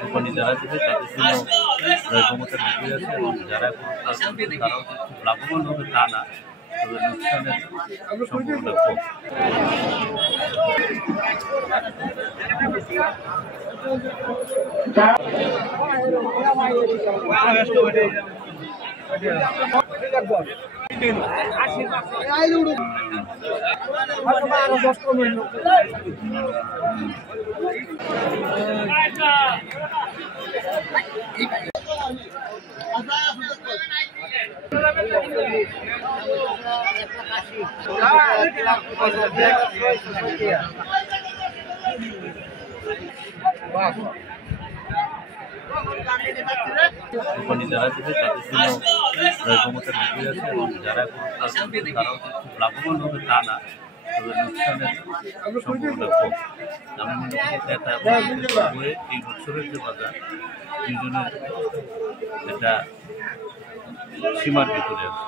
Company যারা দিবে তাদের জন্য ক্ষমতার বিক্রি আছে এবং যারা তারাও খুব লাভবান হবে তা না, তবে লোকসানের সম্ভাবনা কম। কোম্পানি যারা দিবে তাদের জন্য ক্ষমতার বিক্রি আছে এবং যারা তারাও খুব লাভবান হবে তা না, তবে লোকসানের সম্ভাবনা কম। আমি মনে করি ক্রেতা এই বছরের যে বাজার দুজনের এটা সীমার ভিতরে আছে।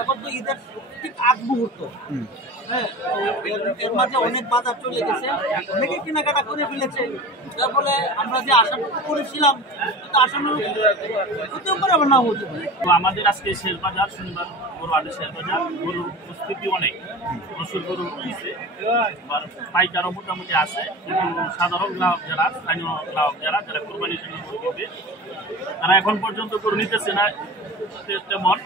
এখন তো ঈদের ঠিক আগ মুহূর্ত, হ্যাঁ, এর মাঝে অনেক বাজার চলে গেছে, অনেকে কেনাকাটা করে ফেলেছে। যার ফলে আমরা যে আশাটুকু করেছিলাম আশানুরূপ হতেও পারে, আবার নাও হতে পারে। তো আমাদের আজকে শেষ বাজার, শনিবার গরু হাটের শেষ বাজার। গরুর উপস্থিতি অনেক, প্রচুর গরু রয়েছে, পাইকারও মোটামুটি আছে, কিন্তু সাধারণ গ্রাহক যারা, স্থানীয় গ্রাহক যারা কোরবানির জন্য গরু কিনবে, তারা এখন পর্যন্ত গরু নিতেছে না তেমন।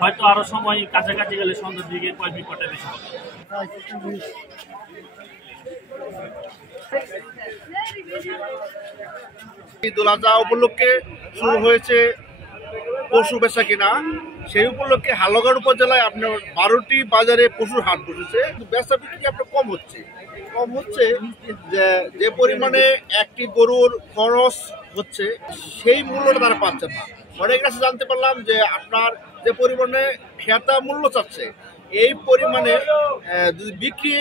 হয়তো আরো সময় কাছাকাছি গেলে সন্ধ্যার দিকে কয়েক বিকটে বেশি হবে। ঈদুল আজহা উপলক্ষে শুরু হয়েছে পশু বেচা কিনা। সেই উপলক্ষে হালগড় উপজেলায় আপনার 12টি বাজারে পশুর হাট বসেছে। বেচা বিক্রি আপনার কম হচ্ছে যে পরিমাণে একটি গরুর খরচ হচ্ছে সেই মূল্যটা তারা পাচ্ছেন না। অনেক কাছে জানতে পারলাম যে আপনার যে পরিমাণে ক্রেতা মূল্য চাচ্ছে, এই পরিমাণে যদি বিক্রি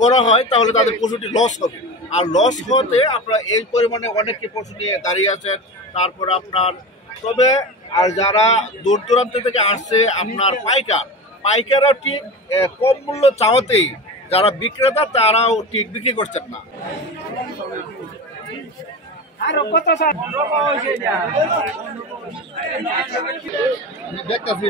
করা হয় তাহলে তাদের পশুটি লস হবে, আর লস হতে আপনার এই পরিমাণে অনেকে পশু নিয়ে দাঁড়িয়ে আছেন। তারপরে আপনার তবে আর যারা দূর দূরান্ত থেকে আসছে আপনার পাইকাররাও ঠিক কম মূল্য চাওয়াতেই যারা বিক্রেতা তারাও ঠিক বিক্রি করছেন না। দেখতেছি